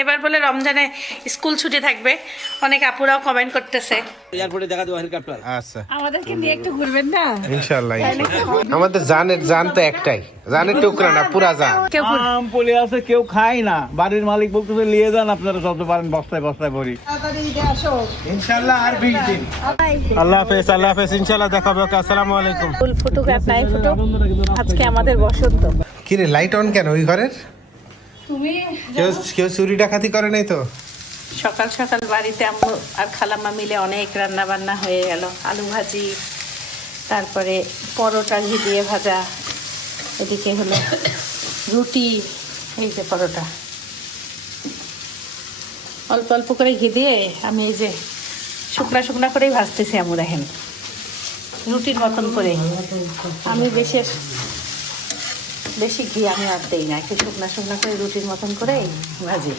এবার বলে রমজানে স্কুল ছুটি থাকবে, অনেক আপুরাও কমেন্ট করতেছে। এয়ারপোর্টে দেখা দেবো হেলিকপ্টার। আচ্ছা আমাদেরকে নিয়ে একটু ঘুরবেন না? ইনশাআল্লাহ আমাদের জান তো একটাই, জানের টুকরা না, পুরা জান। কেউ আম পড়ে আছে, কেউ খায় না। বাড়ির মালিক বলতেছে নিয়ে যান, আপনারা যত পারেন বস্তায় বস্তায় ভরি। ইনশাআল্লাহ আর 20 দিন। আল্লাহ হাফেজ, আল্লাহ হাফেজ, ইনশাআল্লাহ দেখা হবে। আসসালামু আলাইকুম। ফুল ফুটুক আর নাই ফুটুক, আজকে আমাদের বসন্ত। কি রে, লাইট অন কেন ওই ঘরের? তুমি কেউ চুরি ডাকাতি করে নাই তো? সকাল সকাল বাড়িতে আম্মু আর খালাম্মা মিলে অনেক রান্না বান্না হয়ে গেল। আলু ভাজি, তারপরে পরোটা ঘি দিয়ে ভাজা, এদিকে হলো রুটি, এই যে পরোটা অল্প অল্প করে ঘি দিয়ে আমি এই যে শুকনা শুকনা করেই ভাজতেছি। আম্মু দেখেন রুটির মতন করে। আমি বেশি ঘি আমি আর দেই না, একটু শুকনা শুকনা করে রুটির মতন করে ভাজি।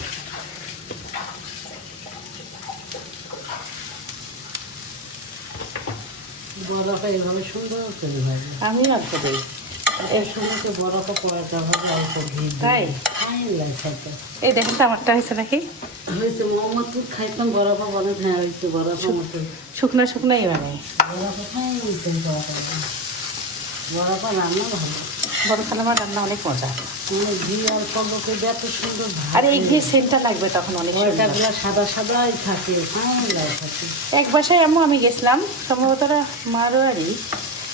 বড়টা এভাবে সুন্দর করে ভাজি। আমি অল্প দিই, এর সঙ্গে বড়টা পরোটা ভাজি অল্প ঘি দিয়ে। তাই ফাইন লাগে খেতে। এই দেখেন তো আমারটা হয়েছে নাকি? হয়েছে মোহাম্মদপুর খাইতাম বড়পা বলে, হ্যাঁ হয়েছে বড়পা মতো। শুকনো শুকনোই বানাই। বড়পা ফাইন হয়েছে বড়পা। বড়পা রান্না ভালো। বড় খালামার রান্না অনেক মজা। মানে ঘি অল্প লোকে এত সুন্দর আর এই ঘি সেন্টটা লাগবে তখন অনেক সুন্দর। পরোটাগুলো সাদা সাদাই থাকে, ফাইন লাগে থাকে। এক বাসায় আমি গেছিলাম, সম্ভবত ওরা মারোয়ারি।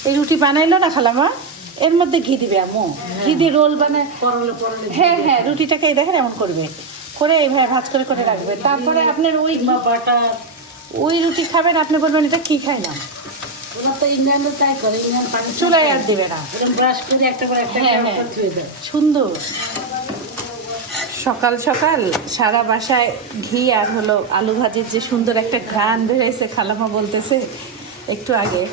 এই রুটি বানাইলো না খালামা, এর মধ্যে ঘি দিবে আম্মু, ঘি দিয়ে রোল বানায়। পরলে পরলে হ্যাঁ হ্যাঁ, রুটিটাকে এই দেখেন এমন করবে, করে এইভাবে ভাজ করে করে রাখবে। তারপরে আপনার বা বাটার। ওই রুটি খাবেন, আপনি বলবেন এটা কি খাই না। ওরা তো ইন্ডিয়ানও তাই করে, ইন্ডিয়ান পানি চুলায় আর দিবে না, এরকম ব্রাশ করে একটা করে একটা হ্যাঁ, করে হ্যাঁ। ধুয়ে দেয়। সুন্দর। সকাল সকাল সারা বাসায় ঘি আর হলো আলু ভাজির যে সুন্দর একটা ঘ্রাণ বেরোয়েছে, খালামা বলতেছে একটু আগে।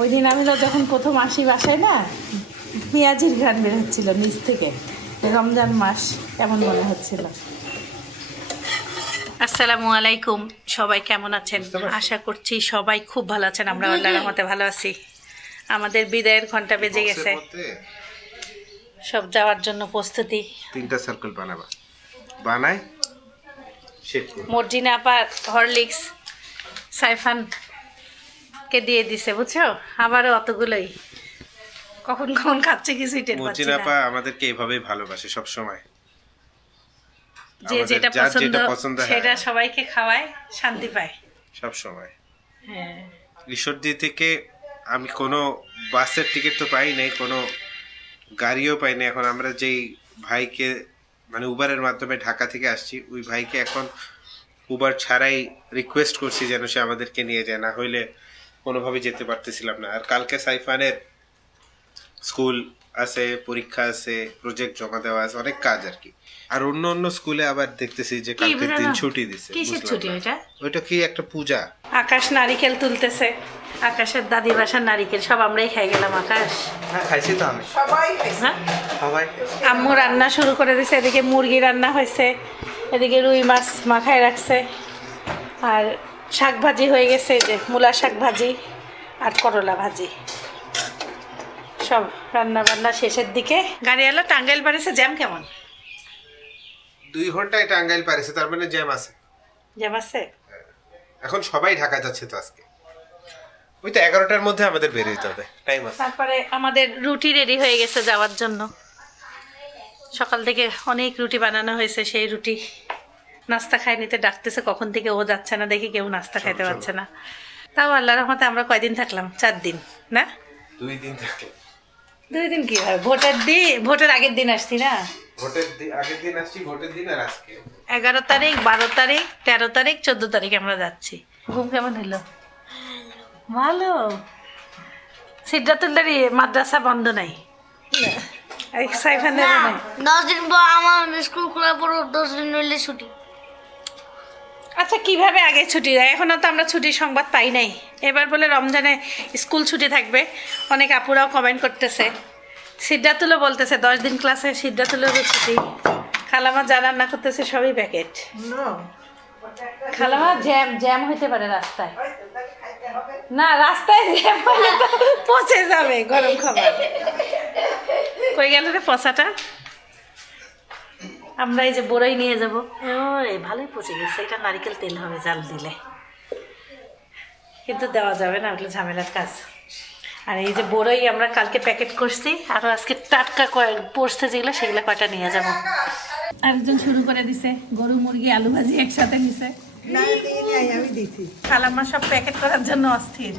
ওই দিন আমি যখন প্রথম আসি বাসায় না, পেঁয়াজির ঘ্রাণ বের হচ্ছিল নিচ থেকে। রমজান মাস এমন মনে হচ্ছিল। আসসালামু আলাইকুম, সবাই কেমন আছেন? আশা করছি সবাই খুব ভালো আছেন। আমরা আল্লাহর রহমতে ভালো আছি। আমাদের বিদায়ের ঘন্টা বেজে গেছে, সব যাওয়ার জন্য প্রস্তুতি। 3টা সার্কেল বানাই শেষ করব। মর্জিনা আপা হরলিক্স সাইফানকে দিয়ে দিছে, বুঝছো? আবারও অতগুলোই, কখন কখন খাচ্ছে কিছুই টের পাচ্ছি মর্জিনা না। আপা আমাদেরকে এইভাবেই ভালোবাসে সব সময়। যে আমাদের যেটা যার যেটা পছন্দ, সেটা সবাইকে খাওয়ায়, শান্তি পায়। সব সময়। হ্যাঁ, ঈশ্বরদী থেকে আমি কোনো বাসের টিকিট তো পাই নাই, কোনো গাড়িও পাই না। এখন আমরা যেই ভাইকে মানে উবারের মাধ্যমে ঢাকা থেকে আসছি, ওই ভাইকে এখন উবার ছাড়াই রিকোয়েস্ট করছি যেন সে আমাদেরকে নিয়ে যায়, না হইলে কোনোভাবে যেতে পারতেছিলাম না। আর কালকে সাইফানের স্কুল আছে, পরীক্ষা আছে, প্রজেক্ট জমা দেওয়া আছে, অনেক কাজ আর কি। আর অন্য অন্য স্কুলে আবার দেখতেছি যে কালকে দিন ছুটি দিছে। কিসের ছুটি ওইটা? ওইটা কি একটা পূজা। আকাশ নারিকেল তুলতেছে, আকাশের দাদি বাসার নারিকেল সব আমরাই খাই গেলাম। আকাশ হ্যাঁ খাইছি তো আমি, হ্যাঁ, সবাই। আম্মু রান্না শুরু করে দিছে। এদিকে মুরগি রান্না হয়েছে, এদিকে রুই মাছ মাখায় রাখছে, আর শাক ভাজি হয়ে গেছে, যে মূলা শাক ভাজি আর করলা ভাজি। সব রান্না বান্না শেষের দিকে। গাড়ি এলো, টাঙ্গাইল বাড়িছে। জ্যাম কেমন? 2 ঘন্টায় টাঙ্গাইল পারেছে, তার মানে জ্যাম আছে। জ্যাম আছে। এখন সবাই ঢাকা যাচ্ছে তো আজকে। ওই তো 11টার মধ্যে আমাদের বের হইতে হবে, টাইম আছে। তারপরে আমাদের রুটি রেডি হয়ে গেছে যাওয়ার জন্য। সকাল থেকে অনেক রুটি বানানো হয়েছে, সেই রুটি নাস্তা খাই নিতে ডাকতেছে কখন থেকে, ও যাচ্ছে না দেখি কেউ নাস্তা খাইতে পারছে না। তাও আল্লাহর রহমতে আমরা কয়দিন থাকলাম? 4 দিন না? 2 দিন থাকে। 2 দিন কি হয়, ভোটের আগের দিন আসছি না। ভোটের আগের দিন আসছি, ভোটের দিন আর আজকে। 11 তারিখ, 12 তারিখ, 13 তারিখ, 14 তারিখ আমরা যাচ্ছি। ঘুম কেমন হলো? ভালো। সিদ্ধাতুল্লার মাদ্রাসা বন্ধ নাই, সাইফানেরও নাই। 10 দিন পর আমার স্কুল খোলার পর 10 দিন হইলে ছুটি। আচ্ছা, কিভাবে আগে ছুটি দেয়? এখনও তো আমরা ছুটির সংবাদ পাই নাই। এবার বলে রমজানে স্কুল ছুটি থাকবে, অনেক আপুরাও কমেন্ট করতেছে। সিদ্ধাতুলও বলতেছে 10 দিন ক্লাসে, সিদ্ধাতুলেরও ছুটি। খালামা যা রান্না করতেছে সবই প্যাকেট। খালামা জ্যাম হইতে পারে রাস্তায়, না রাস্তায় জ্যাম হলে তো পচে যাবে গরম খাবার। কই গেল রে পচাটা? আমরা এই যে বড়ই নিয়ে যাবো। ওরে ভালোই পচে গেছে, এটা নারকেল তেল হবে জাল দিলে, কিন্তু দেওয়া যাবে না, ওগুলো ঝামেলার কাজ। আর এই যে বড়ই আমরা কালকে প্যাকেট করছি, আরও আজকে টাটকা পড়ছে যেগুলো সেগুলো কয়টা নিয়ে যাব। আরেকজন শুরু করে দিছে, গরু মুরগি আলু ভাজি একসাথে নিছে। আমি দিছি খালাম্মা সব প্যাকেট করার জন্য অস্থির।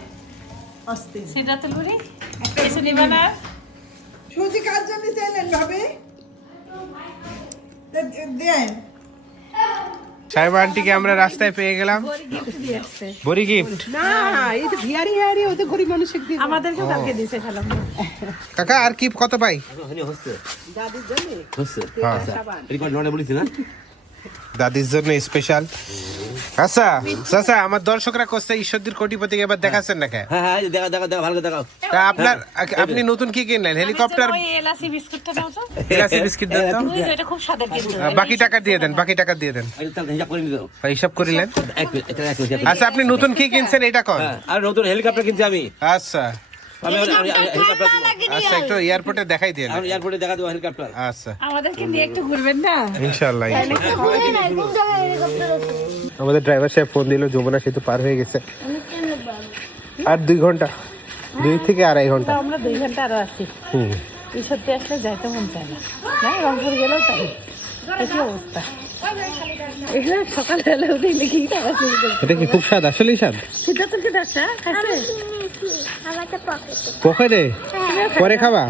সেটা তো লুরি কিছু নিবে না। সুজি কাজ জন্য চাইলেন ভাবে দেন সাহেব আন্টিকে আমরা রাস্তায় পেয়ে গেলাম, বড়ি গিফট। না এই তো ভিয়ারি হারি ওদের গরিব মানুষের দিয়ে আমাদেরকেও কালকে দিছে খালাম্মা। কাকা আর কি কত পাই? দাদির জন্য দাদির জন্য স্পেশাল। আচ্ছা চাচা, আমার দর্শকরা করছে ঈশ্বরদীর কোটিপতিকে এবার দেখাচ্ছেন না কেন? হ্যাঁ দেখা ভালো করে দেখাও। তা আপনি নতুন কি কিনলেন? হেলিকপ্টার, ওই এলাচি বিস্কুটটা দাও তো। এলাচি বিস্কিট দেন তো। ওই যে এটা খুব স্বাদের কিন্তু। বাকি টাকা দিয়ে দেন, বাকি টাকা দিয়ে দেন। তাহলে হিসাব করে নিতে হিসাব করিলেন। এক মিনিট। আচ্ছা আপনি নতুন কি কিনছেন এটা কন? আর নতুন হেলিকপ্টার কিনছি আমি। আচ্ছা হেলিকপ্টার আচ্ছা, একটু এয়ারপোর্টে দেখাই দিয়ে আমি এয়ারপোর্টে দেখা দেবো হেলিকপ্টার। আচ্ছা আমাদেরকে নিয়ে একটু ঘুরবেন না? ইনশাআল্লাহ। কোন জায়গায় হেলিকপ্টার আছে? আমাদের ড্রাইভার সাহেব ফোন দিল, যমুনা সেতু পার হয়ে গেছে আর 2 ঘন্টা, 2 থেকে 2.5 ঘন্টা। তো আমরা 2 ঘন্টা আরো আছি। এই সত্যি আসলে যাইতে মন চায় না, না রংপুর গেলেও তাই একই অবস্থা। এখানে সকালবেলা উঠে লিখি খাওয়া শুরু করছে। এটা কি খুব স্বাদ? আসলেই স্বাদ। সেটা তো কি ডাক্তার খাইছে? পকেটে পরে খাবা?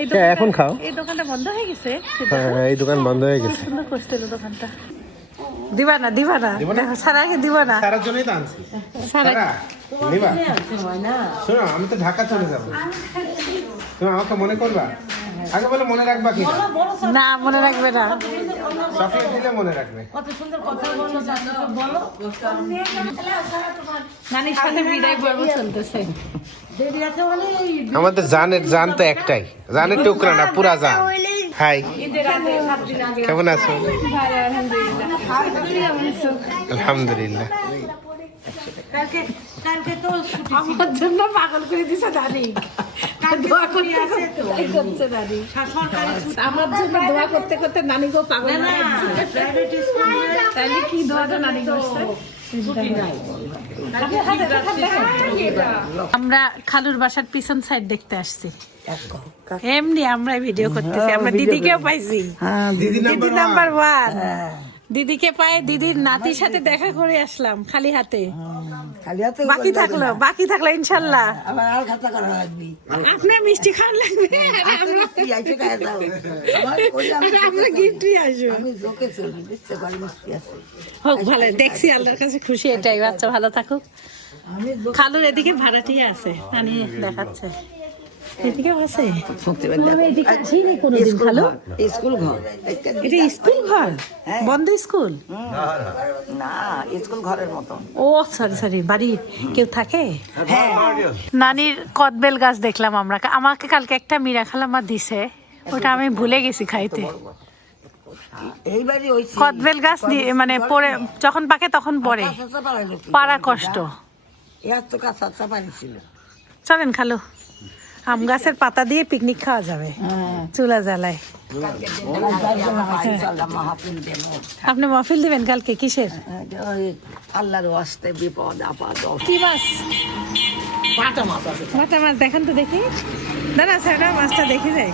এই হ্যাঁ, এখন খাও। এই দোকানটা বন্ধ হয়ে গেছে। হ্যাঁ, এই দোকান বন্ধ হয়ে খুব গেছে। সুন্দর করছিল দোকানটা। দিবা না দেখো, সারাকে দিবা না। সারার জন্যই তো আনছি। সারা নিবা? শোনো, আমি তো ঢাকা চলে যাবো, তুমি আমাকে মনে করবা? আগে বলে মনে রাখবা কি? না মনে রাখবে না। চকলেট দিলে মনে রাখবে। নানির সাথে বিদায় পর্ব চলতেছে। আমাদের জান তো একটাই, জানের টুকরা না, পুরা জান। হাই, কেমন আছো? আলহামদুলিল্লাহ। আমার জন্য পাগল করে দিছে নানি। দোয়া করতে করছে নানি। আমার জন্য দোয়া করতে করতে নানিকেও পাগল করে দিছে। তাইলে কি দোয়াটা নানি করছে? আমরা খালুর বাসার পিছন সাইড দেখতে আসছি। এমনি আমরা ভিডিও করতেছি, আমরা দিদিকেও পাইছি। দিদি নাম্বার 1। দিদিকে পাই, দিদির নাতির সাথে দেখা করে আসলাম খালি হাতে। বাকি থাকলো ইনশাল্লাহ। আপনার মিষ্টি খাওয়ার লাগবে, আমরা গিফটই আসবো। হোক ভালো, দেখছি আল্লাহর কাছে খুশি এটাই। বাচ্চা ভালো থাকুক। খালুর এদিকে ভাড়াটিয়া আছে, নানি দেখাচ্ছে। এদিকে আছে এদিকে আসিনি কোনোদিন। খালু স্কুল ঘর এটা স্কুল ঘর? বন্ধ স্কুল? না স্কুল ঘরের মতো। ও সরি, বাড়ি কেউ থাকে? নানির কদবেল গাছ দেখলাম আমরা, আমাকে কালকে একটা মীরা খালাম্মা দিছে, ওটা আমি ভুলে গেছি খাইতে। এই বাড়ি ওই কদবেল গাছ মানে পরে যখন পাকে তখন পরে পাড়া কষ্ট। এত তো কাঁচা পানি ছিল। চলেন খালু, আম গাছের পাতা দিয়ে পিকনিক খাওয়া যাবে চুলা জ্বালায়। আপনি মহফিল দিবেন কালকে? কিসের? আল্লাহর ওয়াস্তে বিপদ আপদ। কি মাছ? পাটা মাছ আছে। বাটা মাছ দেখান তো দেখি। দাদা স্যার মাছটা দেখি যাই।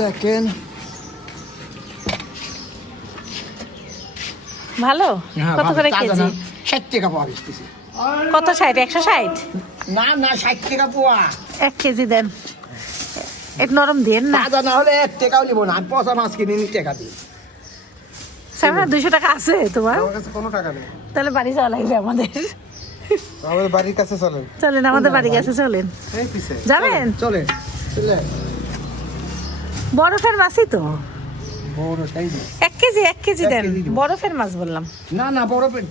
দেখেন ভালো? কত করে কেজি? 60 টাকা পোয়া দিতেছি। কত 60? 160? না 60 টাকা পোয়া। 1 কেজি দেন, এক নরম দিন না। তাজা না হলে 1 টাকাও নিব না। আমি পচা মাছ কিনে 2 টাকা দিই। স্যার 200 টাকা আছে তোমার? আমার কাছে কোনো টাকা নেই। তাহলে বাড়ি যাওয়া লাগবে আমাদের। আমাদের বাড়ির কাছে চলেন। চলেন, আমাদের বাড়ি কাছে চলেন। এই পিছে যাবেন? চলে বরফের মাছই তো। বড়টাই না। 1 কেজি দেন। বরফের মাছ বললাম। না বড় পেট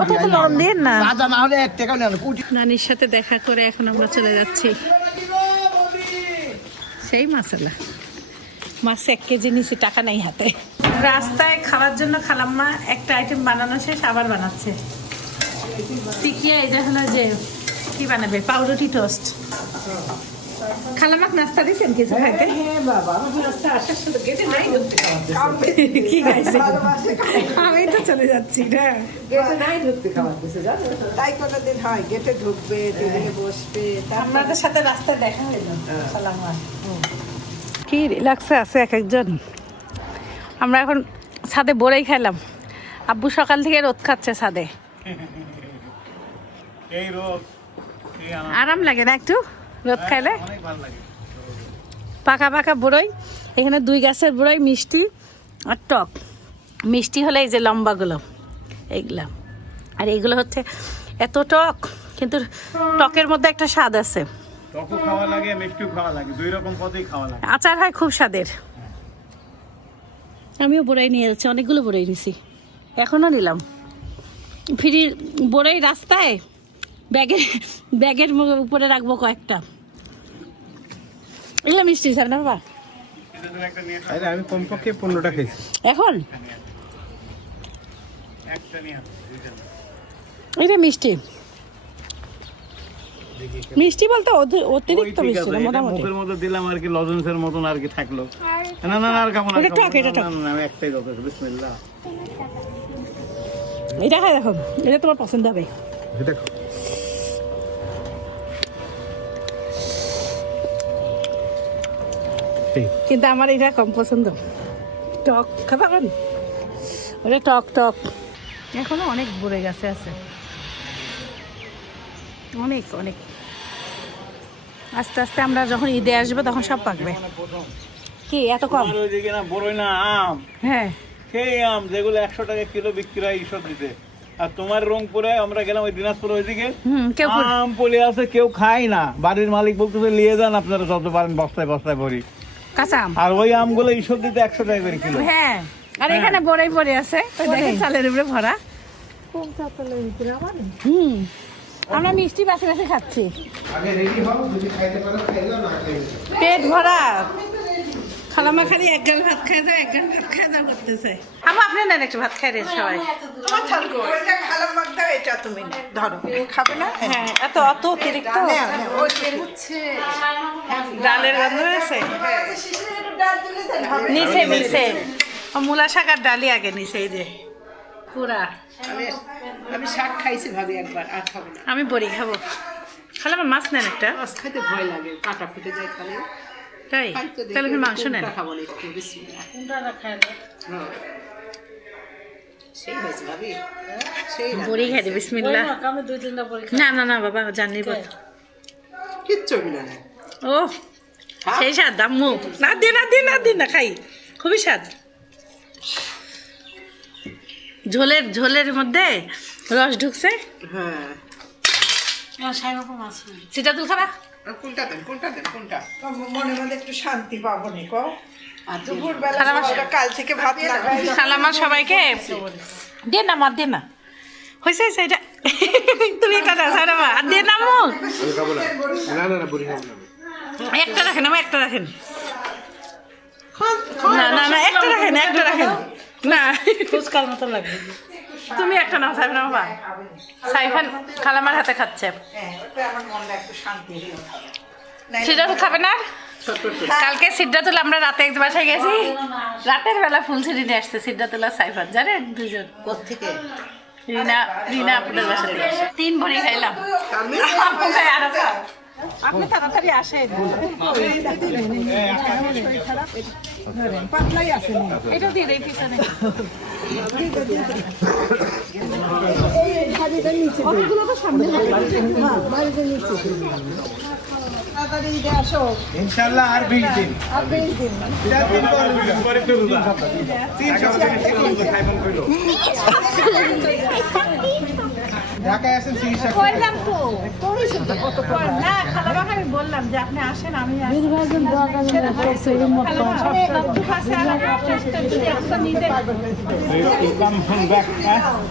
অত তো নরম দিন না। তাজা না হলে 1 টাকাও নেন। নানির সাথে দেখা করে এখন আমরা চলে যাচ্ছি। সেই মাছলা মাছ 1 কেজি নিচে, টাকা নাই হাতে। রাস্তায় খাওয়ার জন্য খালাম্মা একটা আইটেম বানানো শেষ, আবার বানাচ্ছে। টিকিয়া, এটা হলো যে কি বানাবে, পাউরুটি টোস্ট। খালামাক নাস্তা দিয়েছেন কিছু খাইতে? হ্যাঁ বাবা নাস্তা আসার সাথে গেটে নাই ঢুকতে খাওয়াচ্ছে। কি খাইছে? আমি তো চলে যাচ্ছি না। গেটে নাই ঢুকতে খাওয়াতেছে জানো, তাই কোনোদিন হয় গেটে ঢুকবে টেবিলে বসবে আমাদের সাথে রাস্তায় দেখা হইল। সালামাত। কি রিল্যাক্সে আছে এক একজন। আমরা এখন ছাদে বড়াই খাইলাম। আব্বু সকাল থেকে রোদ খাচ্ছে ছাদে। এই রোদ এই আরাম লাগে না একটু রোদ খাইলে? অনেক ভালো লাগে। পাকা পাকা বড়ই, এখানে 2 গাছের বড়ই, মিষ্টি আর টক। মিষ্টি হলে এই যে লম্বাগুলো এইগুলা, আর এইগুলো হচ্ছে এত টক, কিন্তু টকের মধ্যে একটা স্বাদ আছে। টকও খাওয়া লাগে, মিষ্টিও খাওয়া লাগে, 2 রকম পদেই খাওয়া লাগে। আচার হয় খুব স্বাদের। আমিও বড়াই নিয়ে যাচ্ছি, অনেকগুলো বড়াই নিছি, এখনও নিলাম। ফ্রি বড়াই রাস্তায় ব্যাগের উপরে রাখবো কয়েকটা। এগুলো মিষ্টি স্যার না বাবা? আমি কমপক্ষে 15টা খেয়েছি। এখন একটা নিয়ে এটা মিষ্টি, মিষ্টি বলতে অতিরিক্ত মিষ্টি না, মোটামুটি। মুখের মধ্যে দিলাম আর কি, লজেন্সের মতন আর কি থাকলো। না না না, আর খাবো না, এটা টক, এটা টক। না, না, আমি একটাই যথেষ্ট। বিসমিল্লাহ। এটা খাই দেখো, এটা তোমার পছন্দ হবে। দেখো কিন্তু আমার এটা কম পছন্দ। টক খাবেন? ওটা টক টক। এখনো অনেক বড়ে গাছে আছে, অনেক অনেক। আস্তে আস্তে আমরা যখন ঈদে আসবো তখন সব পাকবে। কি এত কম? আর ওইদিকে না বড়ই না আম, হ্যাঁ, সেই আম যেগুলো 100 টাকা কিলো বিক্রি হয় এইসব দিতে। আর তোমার রংপুরে আমরা গেলাম ওই দিনাজপুর ওইদিকে, কেউ আম পলে আছে, কেউ খায় না। বাড়ির মালিক বলতেছে নিয়ে যান আপনারা যত পারেন, বস্তায় বস্তায় ভরি। কাঁচা আম। আর ওই আমগুলো এইসব দিতে 100 টাকা করে কিলো। হ্যাঁ, আর এখানে বড়াই পড়ে আছে, ওই দেখেন চালের উপরে ভরা। আমরা মিষ্টি বাসে বাসে খাচ্ছি, আগে রেডি হও, যদি খাইতে পারো খাইও, না খাইও। পেট ভরা। খালামা খালি এক গাল ভাত খাই যায়, এক গাল ভাত খাই যা করতেছে। আমা আপনি নেন একটু ভাত খাই রে সবাই। ওইটা ভালো মগ দাও, এটা তুমি ধরো খাবে না। হ্যাঁ, এত অত অতিরিক্ত ওই ডালের গন্ধ হয়েছে। ডাল তুলে দেন হবে। নিচে নিচে মূলা শাক আর ডালি আগে নিচে, এই যে পুরা। আমি শাক খাইছি ভাবি একবার, আর খাবো না। আমি বড়ি খাবো। খালামা মাছ নেন একটা। মাছ খাইতে ভয় লাগে, কাঁটা ফুটে যায় খালে। তাই তাহলে আপনি মাংস নেন। খাবো না একটু, বিসমিল্লাহ। হ্যাঁ। সেই হয়েছে ভাবি, সেই বড়ি খাই দে, বিসমিল্লাহ। না না না বাবা, জানি কিচ্ছু না। ও সেই স্বাদ আম্মু। না দিন না দিন না দিন না, খাই, খুবই স্বাদ। ঝোলের ঝোলের মধ্যে রস ঢুকছে। হ্যাঁ, সেটা তুই খাবা। কোনটা দেন, কোনটা দেন, কোনটা? মনের মধ্যে একটু শান্তি পাবো নি কো। আর দুপুর খালামা বেলা কাল থেকে ভাত লাগাই। খালামা সবাইকে দে না, মা দে না, হয়েছে হয়েছে এটা। তুমি একটা দাও সারামা, আর দে না মু। আমি খাবো না। না না না, বুড়ি খাবো না। একটা রাখেন, আমার একটা রাখেন। না না না, একটা রাখেন, একটা রাখেন। না ফুচকার মতো লাগবে। তুমি একটা নাও, সাইফান বাবা। সাইফান খালামার হাতে খাচ্ছে। হ্যাঁ, ওটা আমার মনটা একটু শান্তি দিও খাবে। সেটা তো খাবে না। কালকে সিদ্ধাতুল আমরা রাতে এক বাসায় গেছি, রাতের বেলা ফুলছিড়ি নিয়ে আসছে সিদ্ধাতুল আর সাইফান, জানেন দুজন। কোত্থেকে? রিনা রিনা আপনাদের বাসা থেকে 3 ভরি খাইলাম। আরো খাও। আপনি তাড়াতাড়ি আসেন। পাতলাই আছে না। এটা দিয়ে দেই পিছনে। তাড়াতাড়ি ঈদে আসো। ইনশাআল্লাহ আর 20 দিন। আর 20 দিন। পরে তো রোজা। 300 খাইবেন কইলো। ঢাকায় আছেন চিকিৎসা করতে। কইলাম তো। না খালাবা আমি বললাম যে আপনি আসেন, আমি আসি। দীর্ঘদিন দোয়া করেন করতে হিম্মত করেন সব You come from back,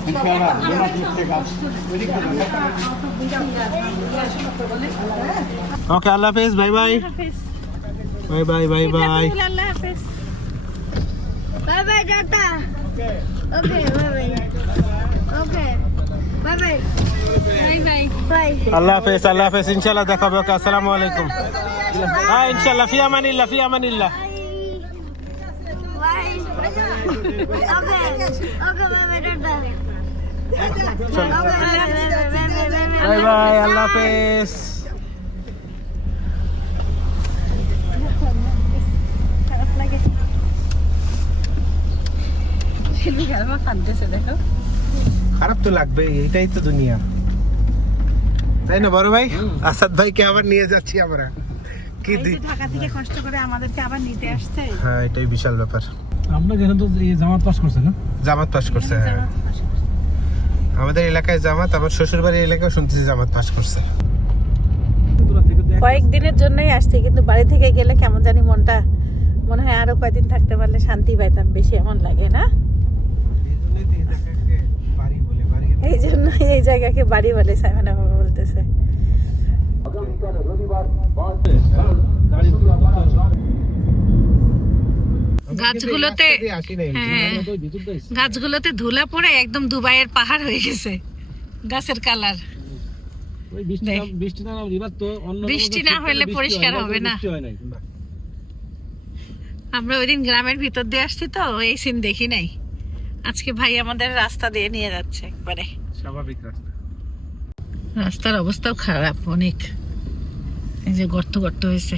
inshallah. Do not mistake us. Very good. Okay, Allah Hafiz. Bye bye. Bye bye. Bye bye. আল্লাহ হাফেজ। Bye bye, Tata. Okay, bye bye. Okay. Bye bye bye আল্লাহ হাফেজ, আল্লাহ হাফেজ, ইনশাল্লাহ দেখা হবে। ওকে, আসসালামু আলাইকুম। হ্যাঁ, ইনশাল্লাহ, ফি আমানিল্লাহ, ফি আমানিল্লাহ। Bye okay okay bye bye tata bye bye, আল্লাহ হাফেজ। খারাপ তো লাগবে, এটাই তো দুনিয়া, তাই না বড় ভাই? আসাদ ভাইকে আবার নিয়ে যাচ্ছি আমরা, কি ঢাকা থেকে কষ্ট করে আমাদেরকে আবার নিতে আসছে। হ্যাঁ, এটাই বিশাল ব্যাপার। আমরা যেহেতু জামাত পাস করছে না, জামাত পাস করছে, হ্যাঁ। আমাদের এলাকায় জামাত, আমার শ্বশুর বাড়ির এলাকায় শুনতেছি জামাত পাস করছে। কয়েকদিনের জন্যই আসছি, কিন্তু বাড়ি থেকে গেলে কেমন জানি মনটা, মনে হয় আরো কয়েকদিন থাকতে পারলে শান্তি পাইতাম বেশি, এমন লাগে না? এই জন্য এই জায়গাকে বাড়ি বলে সাইমানা বাবা বলতেছে। গাছগুলোতে, হ্যাঁ, গাছগুলোতে ধুলা পড়ে একদম দুবাইয়ের পাহাড় হয়ে গেছে গাছের কালার। বৃষ্টি না হলে পরিষ্কার হবে না। আমরা ওই দিন গ্রামের ভিতর দিয়ে আসছি তো এই সিন দেখি নাই। আজকে ভাই আমাদের রাস্তা দিয়ে নিয়ে যাচ্ছে একবারে স্বাভাবিক রাস্তা। রাস্তার অবস্থাও খারাপ অনেক, এই যে গর্ত গর্ত হয়েছে,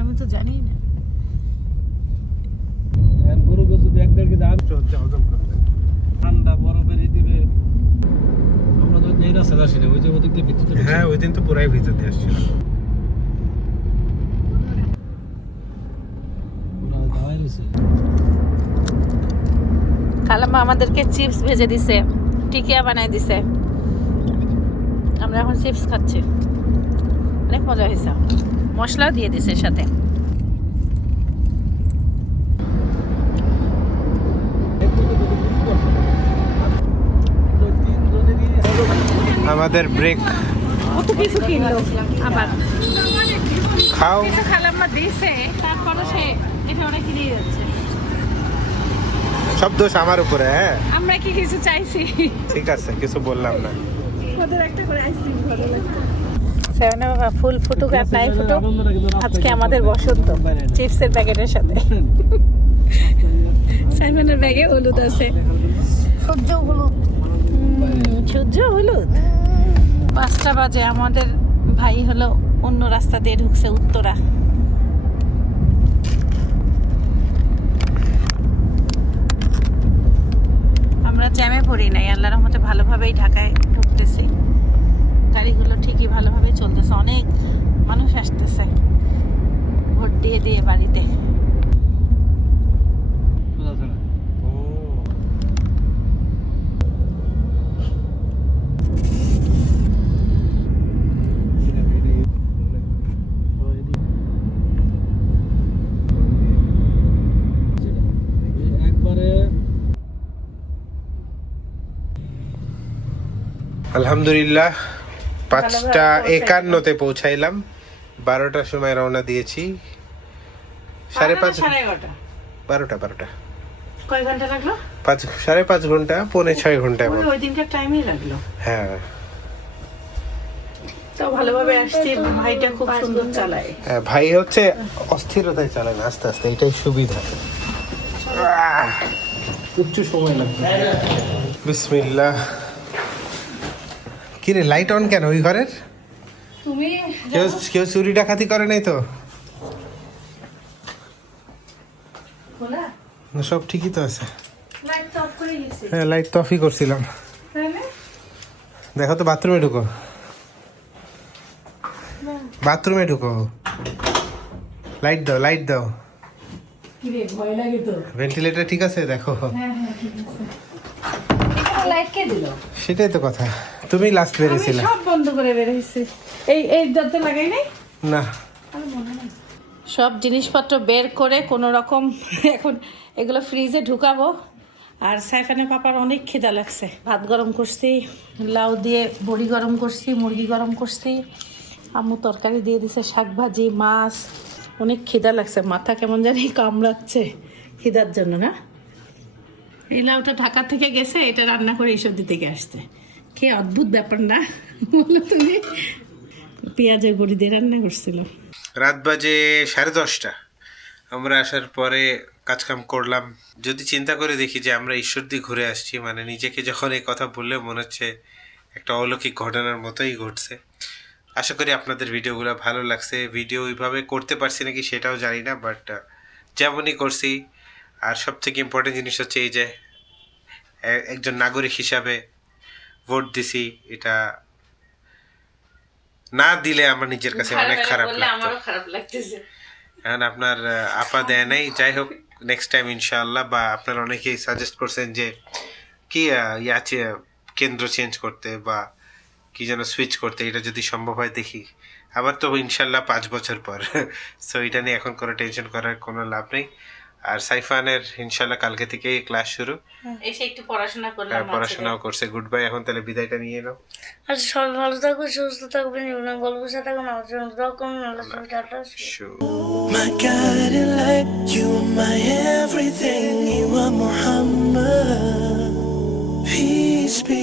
আমি তো জানি না। বরফে যদি একদেরকে দাম ঠান্ডা বরফের দিবে, আমরা তো এই রাস্তা আসি না, ওই যে ওদিক দিয়ে ভিতরে। হ্যাঁ, ওই দিন তো পুরাই ভিতর দিয়ে আসছিল। খালাম্মা আমাদেরকে চিপস ভেজে দিছে, টিকিয়া বানাই দিছে, আমরা এখন চিপস খাচ্ছি, অনেক মজা হয়েছে, মশলাও দিয়ে দিছে সাথে। আমাদের ব্রেক কত কিছু কিনলো আবার, খাও। কিছু খালাম্মা দিছে, তারপরে সে এটা ওরা কিনে যাচ্ছে। সব দোষ আমার উপরে, হ্যাঁ। আমরা কি কিছু চাইছি? ঠিক আছে, কিছু বললাম না। ওদের একটা করে আইসক্রিম ভালো লাগতো। সেভেন বাবা ফুল ফুটুক আর নাই ফুটুক, আজকে আমাদের বসন্ত চিপসের প্যাকেটের সাথে। সাইমনের ব্যাগে হলুদ আছে, সূর্য হলুদ সূর্য হলুদ। 5টা বাজে, আমাদের ভাই হলো অন্য রাস্তা দিয়ে ঢুকছে, উত্তরা। আমরা জ্যামে পড়ি নাই, আল্লাহর রহমতে ভালোভাবেই ঢাকায় ঢুকতেছি, গাড়িগুলো ঠিকই ভালোভাবেই চলতেছে, অনেক মানুষ আসতেছে ভোট দিয়ে দিয়ে বাড়িতে। আলহামদুলিল্লাহ 5:51 পৌঁছাইলাম, 12টার সময় রওনা দিয়েছি। 5:30, 12টা। কয় ঘন্টা লাগলো? 5.5 ঘন্টা, 5.75 ঘন্টা। ওই দিনকার টাইমই লাগলো। হ্যাঁ, তো ভালোভাবে আসছি, ভাইটা খুব সুন্দর চালায়। হ্যাঁ, ভাই হচ্ছে অস্থিরতায় চালায় না, আস্তে আস্তে, এটাই সুবিধা। একটু সময় লাগবে। বিসমিল্লাহ। কি রে, লাইট অন কেন ওই ঘরের? তুমি কেউ চুরি ডাকাতি করে নাই তো? খোলা না, সব ঠিকই তো আছে। লাইট তো অফ করে গেছে হ্যাঁ, লাইট তো অফই করছিলাম। তাহলে দেখো তো, বাথরুমে ঢুকো, বাথরুমে ঢুকো, লাইট দাও, লাইট দাও। কি রে, ভয় লাগে তো। ভেন্টিলেটর ঠিক আছে? দেখো। হ্যাঁ হ্যাঁ ঠিক আছে। এখানে লাইট কে দিল? সেটাই তো কথা, তুমি লাস্ট বেরিয়েছিলে। আমি সব বন্ধ করে বের হইছি। এই দরজা লাগাই নাই না, সব জিনিসপত্র বের করে কোনো রকম এখন এগুলো ফ্রিজে ঢুকাবো। আর সাইফানের পাপার অনেক খিদা লাগছে, ভাত গরম করছি, লাউ দিয়ে বড়ি গরম করছি, মুরগি গরম করছি, আম্মু তরকারি দিয়ে দিছে, শাক ভাজি, মাছ। অনেক খিদা লাগছে, মাথা কেমন জানি কামড়াচ্ছে খিদার জন্য। না, এই লাউটা ঢাকা থেকে গেছে, এটা রান্না করে এইসব দিতে আসছে। কে অদ্ভুত ব্যাপার না বলো তুমি? পেঁয়াজের বড়ি দিয়ে রান্না করছিল। রাত বাজে 10:30। আমরা আসার পরে কাজকাম করলাম। যদি চিন্তা করে দেখি যে আমরা ঈশ্বর দিয়ে ঘুরে আসছি, মানে নিজেকে যখন এই কথা বললে মনে হচ্ছে একটা অলৌকিক ঘটনার মতোই ঘটছে। আশা করি আপনাদের ভিডিওগুলো ভালো লাগছে। ভিডিও ওইভাবে করতে পারছি নাকি সেটাও জানি না, বাট যেমনই করছি। আর সব থেকে ইম্পর্টেন্ট জিনিস হচ্ছে এই যে একজন নাগরিক হিসাবে ভোট দিছি, এটা না দিলে আমার নিজের কাছে অনেক খারাপ লাগতো। আমারও খারাপ লাগতেছে। এখন আপনার আপা দেয় নাই, যাই হোক নেক্সট টাইম ইনশাআল্লাহ। বা আপনারা অনেকেই সাজেস্ট করছেন যে কি আছে কেন্দ্র চেঞ্জ করতে বা কি যেন সুইচ করতে, এটা যদি সম্ভব হয় দেখি। আবার তো ইনশাল্লাহ 5 বছর পর, সো এটা নিয়ে এখন কোনো টেনশন করার কোনো লাভ নেই। আর সাইফানের ইনশাল্লাহ কালকে থেকে ক্লাস শুরু, এসে একটু পড়াশোনা করলাম। পড়াশোনাও করছে। গুড বাই, এখন তাহলে বিদায়টা নিয়ে নাও। আচ্ছা সবাই ভালো থাকবেন, সুস্থ থাকবেন, জীবনে গল্প সাথে থাকবেন, আমার জন্য দোয়া করবেন। আল্লাহ সবাই tata. Sure. My guiding light, you are my everything, you are Muhammad. Peace be